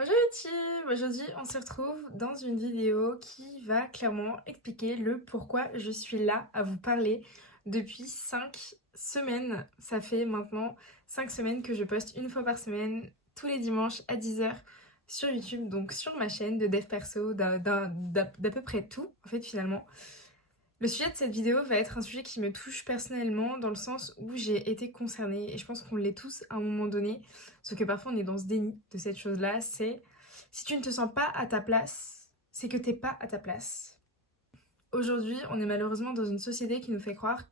Bonjour YouTube, aujourd'hui on se retrouve dans une vidéo qui va clairement expliquer le pourquoi je suis là à vous parler depuis 5 semaines. Ça fait maintenant 5 semaines que je poste une fois par semaine, tous les dimanches à 10h sur YouTube, donc sur ma chaîne de dev perso, d'à peu près tout en fait finalement. Le sujet de cette vidéo va être un sujet qui me touche personnellement dans le sens où j'ai été concernée et je pense qu'on l'est tous à un moment donné, sauf que parfois on est dans ce déni de cette chose-là, c'est si tu ne te sens pas à ta place, c'est que t'es pas à ta place. Aujourd'hui, on est malheureusement dans une société qui nous fait croire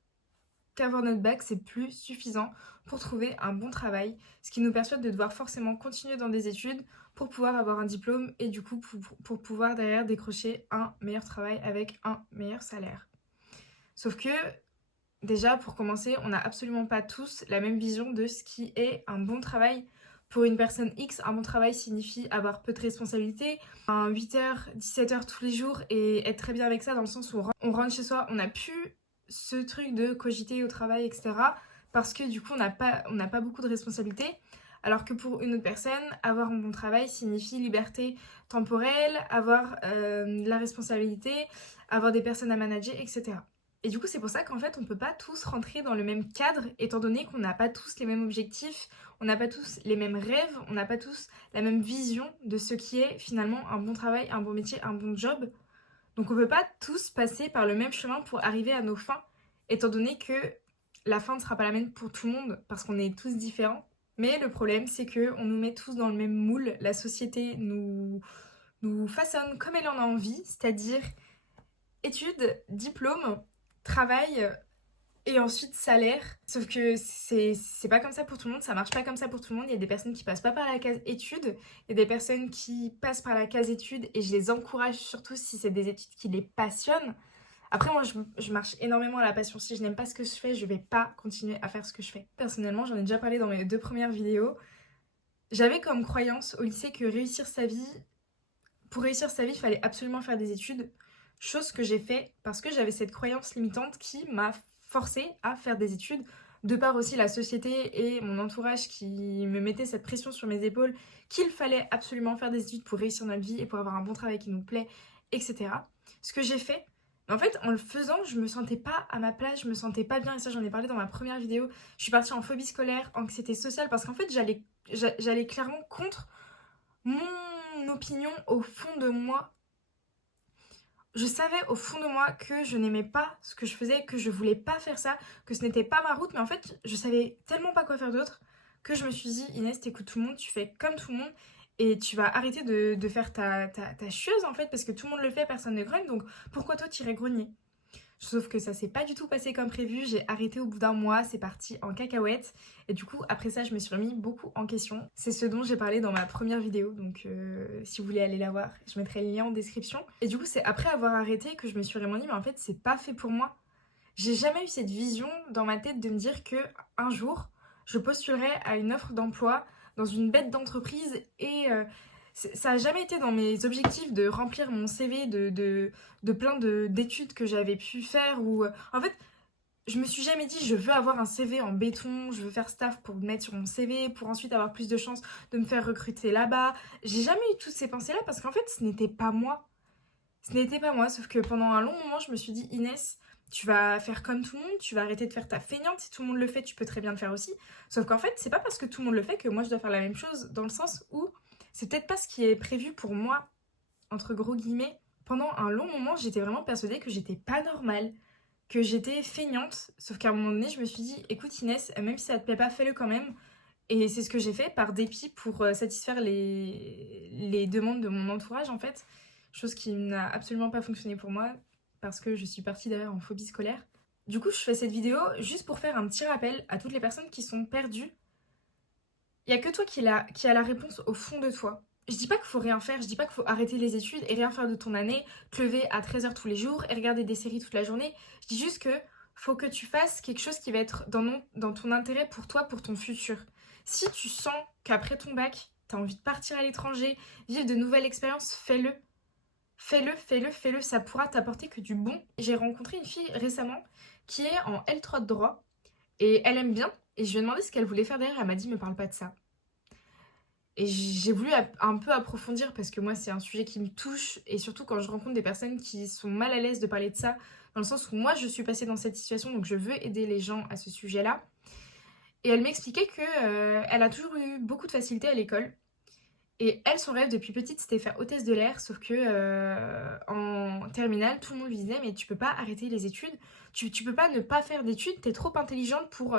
qu'avoir notre bac c'est plus suffisant pour trouver un bon travail, ce qui nous persuade de devoir forcément continuer dans des études pour pouvoir avoir un diplôme et du coup pour pouvoir derrière décrocher un meilleur travail avec un meilleur salaire. Sauf que, déjà, pour commencer, on n'a absolument pas tous la même vision de ce qui est un bon travail. Pour une personne X, un bon travail signifie avoir peu de responsabilités, un 8h, 17h tous les jours et être très bien avec ça dans le sens où on rentre chez soi, on n'a plus ce truc de cogiter au travail, etc. Parce que du coup, on n'a pas beaucoup de responsabilités. Alors que pour une autre personne, avoir un bon travail signifie liberté temporelle, avoir la responsabilité, avoir des personnes à manager, etc. Et du coup, c'est pour ça qu'en fait, on peut pas tous rentrer dans le même cadre, étant donné qu'on n'a pas tous les mêmes objectifs, on n'a pas tous les mêmes rêves, on n'a pas tous la même vision de ce qui est finalement un bon travail, un bon métier, un bon job. Donc on peut pas tous passer par le même chemin pour arriver à nos fins, étant donné que la fin ne sera pas la même pour tout le monde, parce qu'on est tous différents. Mais le problème, c'est que on nous met tous dans le même moule, la société nous façonne comme elle en a envie, c'est-à-dire études, diplôme, travail et ensuite salaire. Sauf que c'est pas comme ça pour tout le monde, ça marche pas comme ça pour tout le monde. Il y a des personnes qui passent pas par la case études, il y a des personnes qui passent par la case études et je les encourage surtout si c'est des études qui les passionnent. Après, moi, je marche énormément à la passion. Si je n'aime pas ce que je fais, je vais pas continuer à faire ce que je fais. Personnellement, j'en ai déjà parlé dans mes 2 premières vidéos. J'avais comme croyance au lycée que pour réussir sa vie, il fallait absolument faire des études. Chose que j'ai fait parce que j'avais cette croyance limitante qui m'a forcée à faire des études, de par aussi la société et mon entourage qui me mettait cette pression sur mes épaules qu'il fallait absolument faire des études pour réussir notre vie et pour avoir un bon travail qui nous plaît, etc. Ce que j'ai fait, mais en fait, en le faisant, je me sentais pas à ma place, je me sentais pas bien, et ça j'en ai parlé dans ma première vidéo. Je suis partie en phobie scolaire, anxiété sociale, parce qu'en fait, j'allais clairement contre mon opinion au fond de moi. Je savais au fond de moi que je n'aimais pas ce que je faisais, que je voulais pas faire ça, que ce n'était pas ma route, mais en fait, je savais tellement pas quoi faire d'autre que je me suis dit, Inès, t'écoutes tout le monde, tu fais comme tout le monde et tu vas arrêter de faire ta chieuse en fait, parce que tout le monde le fait, personne ne grogne, donc pourquoi toi t'irais grogner? Sauf que ça s'est pas du tout passé comme prévu, j'ai arrêté au bout d'un mois, c'est parti en cacahuète. Et du coup, après ça, je me suis remis beaucoup en question. C'est ce dont j'ai parlé dans ma première vidéo, donc si vous voulez aller la voir, je mettrai le lien en description. Et du coup, c'est après avoir arrêté que je me suis vraiment dit, mais en fait, c'est pas fait pour moi. J'ai jamais eu cette vision dans ma tête de me dire que un jour, je postulerai à une offre d'emploi dans une bête d'entreprise et ça a jamais été dans mes objectifs de remplir mon CV de plein d'études que j'avais pu faire ou en fait je me suis jamais dit je veux avoir un CV en béton, je veux faire staff pour le mettre sur mon CV pour ensuite avoir plus de chances de me faire recruter là-bas. J'ai jamais eu toutes ces pensées là parce qu'en fait ce n'était pas moi. Ce n'était pas moi, sauf que pendant un long moment, je me suis dit, Inès, tu vas faire comme tout le monde, tu vas arrêter de faire ta feignante. Si tout le monde le fait, tu peux très bien le faire aussi. Sauf qu'en fait, c'est pas parce que tout le monde le fait que moi je dois faire la même chose, dans le sens où c'est peut-être pas ce qui est prévu pour moi, entre gros guillemets. Pendant un long moment, j'étais vraiment persuadée que j'étais pas normale, que j'étais feignante. Sauf qu'à un moment donné, je me suis dit, écoute Inès, même si ça te plaît pas, fais-le quand même. Et c'est ce que j'ai fait par dépit pour satisfaire les demandes de mon entourage en fait. Chose qui n'a absolument pas fonctionné pour moi parce que je suis partie d'ailleurs en phobie scolaire. Du coup, je fais cette vidéo juste pour faire un petit rappel à toutes les personnes qui sont perdues. Il n'y a que toi qui a la réponse au fond de toi. Je dis pas qu'il faut rien faire, je dis pas qu'il faut arrêter les études et rien faire de ton année, te lever à 13h tous les jours et regarder des séries toute la journée. Je dis juste que faut que tu fasses quelque chose qui va être dans ton intérêt pour toi, pour ton futur. Si tu sens qu'après ton bac, t'as envie de partir à l'étranger, vivre de nouvelles expériences, fais-le. Fais-le, fais-le, fais-le, ça pourra t'apporter que du bon. J'ai rencontré une fille récemment qui est en L3 de droit et elle aime bien. Et je lui ai demandé ce qu'elle voulait faire derrière, elle m'a dit me parle pas de ça. Et j'ai voulu un peu approfondir parce que moi, c'est un sujet qui me touche. Et surtout quand je rencontre des personnes qui sont mal à l'aise de parler de ça, dans le sens où moi, je suis passée dans cette situation, donc je veux aider les gens à ce sujet-là. Et elle m'expliquait que elle a toujours eu beaucoup de facilité à l'école. Et elle, son rêve depuis petite, c'était faire hôtesse de l'air, sauf que en terminale, tout le monde lui disait mais tu peux pas arrêter les études, tu peux pas ne pas faire d'études, t'es trop intelligente pour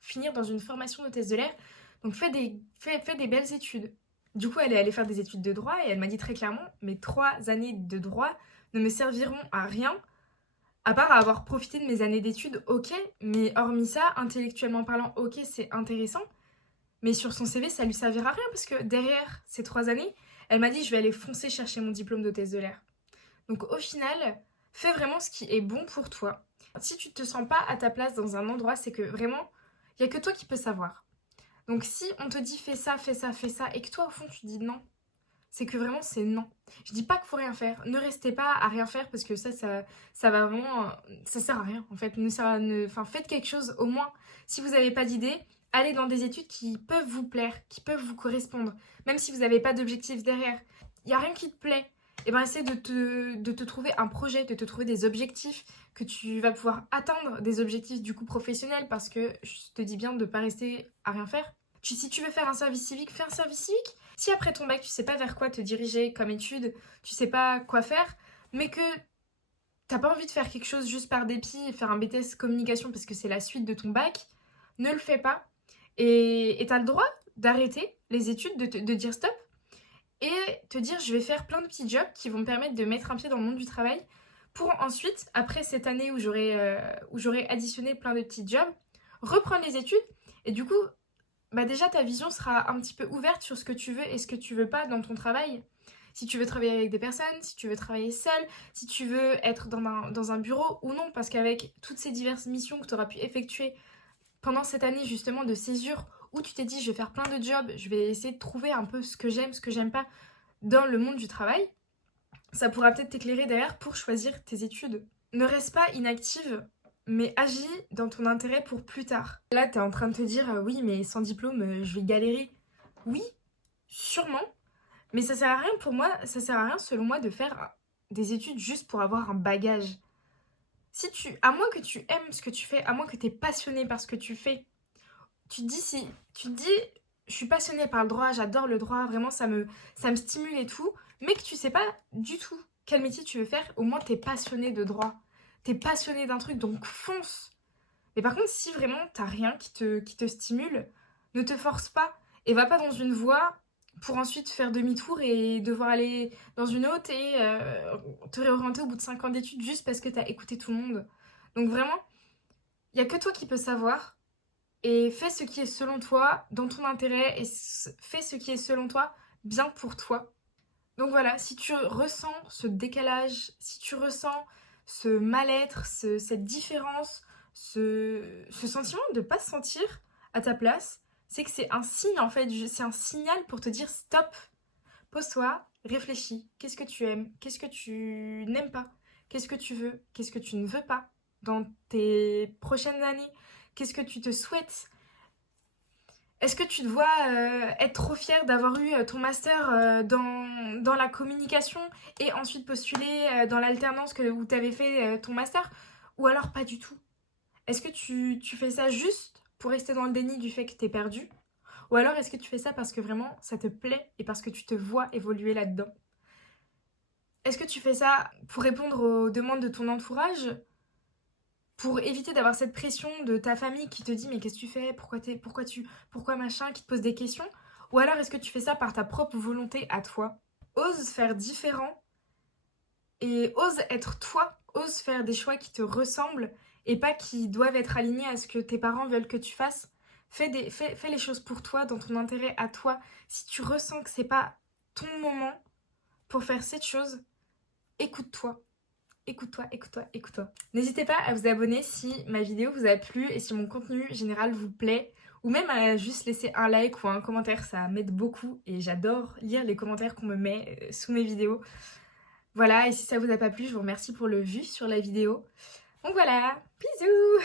finir dans une formation d'hôtesse de l'air, donc fais des belles études. Du coup, elle est allée faire des études de droit et elle m'a dit très clairement mes 3 années de droit ne me serviront à rien, à part à avoir profité de mes années d'études, ok, mais hormis ça, intellectuellement parlant, ok, c'est intéressant, mais sur son CV, ça lui servira à rien parce que derrière ces 3 années, elle m'a dit je vais aller foncer chercher mon diplôme d'hôtesse de l'air. Donc au final, fais vraiment ce qui est bon pour toi. Si tu te sens pas à ta place dans un endroit, c'est que vraiment, il y a que toi qui peux savoir. Donc si on te dit fais ça, fais ça, fais ça, et que toi au fond tu dis non, c'est que vraiment c'est non. Je dis pas qu'il faut rien faire. Ne restez pas à rien faire parce que ça va vraiment, ça sert à rien en fait. Enfin, faites quelque chose au moins. Si vous n'avez pas d'idée, allez dans des études qui peuvent vous plaire, qui peuvent vous correspondre, même si vous n'avez pas d'objectif derrière. Il y a rien qui te plaît. Et ben essaie de te trouver un projet, de te trouver des objectifs que tu vas pouvoir atteindre, des objectifs du coup professionnels parce que je te dis bien de ne pas rester à rien faire. Si tu veux faire un service civique, fais un service civique. Si après ton bac, tu sais pas vers quoi te diriger comme étude, tu sais pas quoi faire, mais que t'as pas envie de faire quelque chose juste par dépit et faire un BTS communication parce que c'est la suite de ton bac, ne le fais pas. Et t'as le droit d'arrêter les études, de dire stop et te dire je vais faire plein de petits jobs qui vont me permettre de mettre un pied dans le monde du travail pour ensuite, après cette année où j'aurai additionné plein de petits jobs, reprendre les études et du coup bah déjà ta vision sera un petit peu ouverte sur ce que tu veux et ce que tu veux pas dans ton travail. Si tu veux travailler avec des personnes, si tu veux travailler seul, si tu veux être dans un bureau ou non, parce qu'avec toutes ces diverses missions que tu auras pu effectuer pendant cette année justement de césure, où tu t'es dit je vais faire plein de jobs, je vais essayer de trouver un peu ce que j'aime pas dans le monde du travail, ça pourra peut-être t'éclairer derrière pour choisir tes études. Ne reste pas inactive, mais agis dans ton intérêt pour plus tard. Là, t'es en train de te dire, oui, mais sans diplôme, je vais galérer. Oui, sûrement, mais ça sert à rien pour moi, ça sert à rien selon moi de faire des études juste pour avoir un bagage. À moins que tu aimes ce que tu fais, à moins que tu es passionné par ce que tu fais, tu te dis, je suis passionnée par le droit, j'adore le droit, vraiment ça me stimule et tout, mais que tu sais pas du tout quel métier tu veux faire, au moins t'es passionné de droit, t'es passionné d'un truc, donc fonce. Mais par contre, si vraiment t'as rien qui te stimule, ne te force pas et va pas dans une voie pour ensuite faire demi-tour et devoir aller dans une autre et te réorienter au bout de 5 ans d'études juste parce que t'as écouté tout le monde. Donc vraiment, il y a que toi qui peux savoir et fais ce qui est selon toi, dans ton intérêt et fais ce qui est selon toi bien pour toi. Donc voilà, si tu ressens ce décalage, si tu ressens ce mal-être, cette différence, ce sentiment de ne pas se sentir à ta place, c'est que c'est un signe en fait, c'est un signal pour te dire stop, pose-toi, réfléchis, qu'est-ce que tu aimes, qu'est-ce que tu n'aimes pas, qu'est-ce que tu veux, qu'est-ce que tu ne veux pas dans tes prochaines années, qu'est-ce que tu te souhaites. Est-ce que tu te vois être trop fière d'avoir eu ton master dans la communication et ensuite postuler dans l'alternance où tu avais fait ton master? Ou alors pas du tout? Est-ce que tu fais ça juste pour rester dans le déni du fait que t'es perdu? Ou alors est-ce que tu fais ça parce que vraiment ça te plaît et parce que tu te vois évoluer là-dedans? Est-ce que tu fais ça pour répondre aux demandes de ton entourage? Pour éviter d'avoir cette pression de ta famille qui te dit mais qu'est-ce que tu fais, pourquoi machin, qui te pose des questions, ou alors est-ce que tu fais ça par ta propre volonté à toi? Ose faire différent et ose être toi, ose faire des choix qui te ressemblent et pas qui doivent être alignés à ce que tes parents veulent que tu fasses. Fais les choses pour toi, dans ton intérêt à toi. Si tu ressens que c'est pas ton moment pour faire cette chose, écoute-toi. Écoute-toi, écoute-toi, écoute-toi. N'hésitez pas à vous abonner si ma vidéo vous a plu et si mon contenu général vous plaît. Ou même à juste laisser un like ou un commentaire, ça m'aide beaucoup. Et j'adore lire les commentaires qu'on me met sous mes vidéos. Voilà, et si ça vous a pas plu, je vous remercie pour le vu sur la vidéo. Donc voilà, bisous!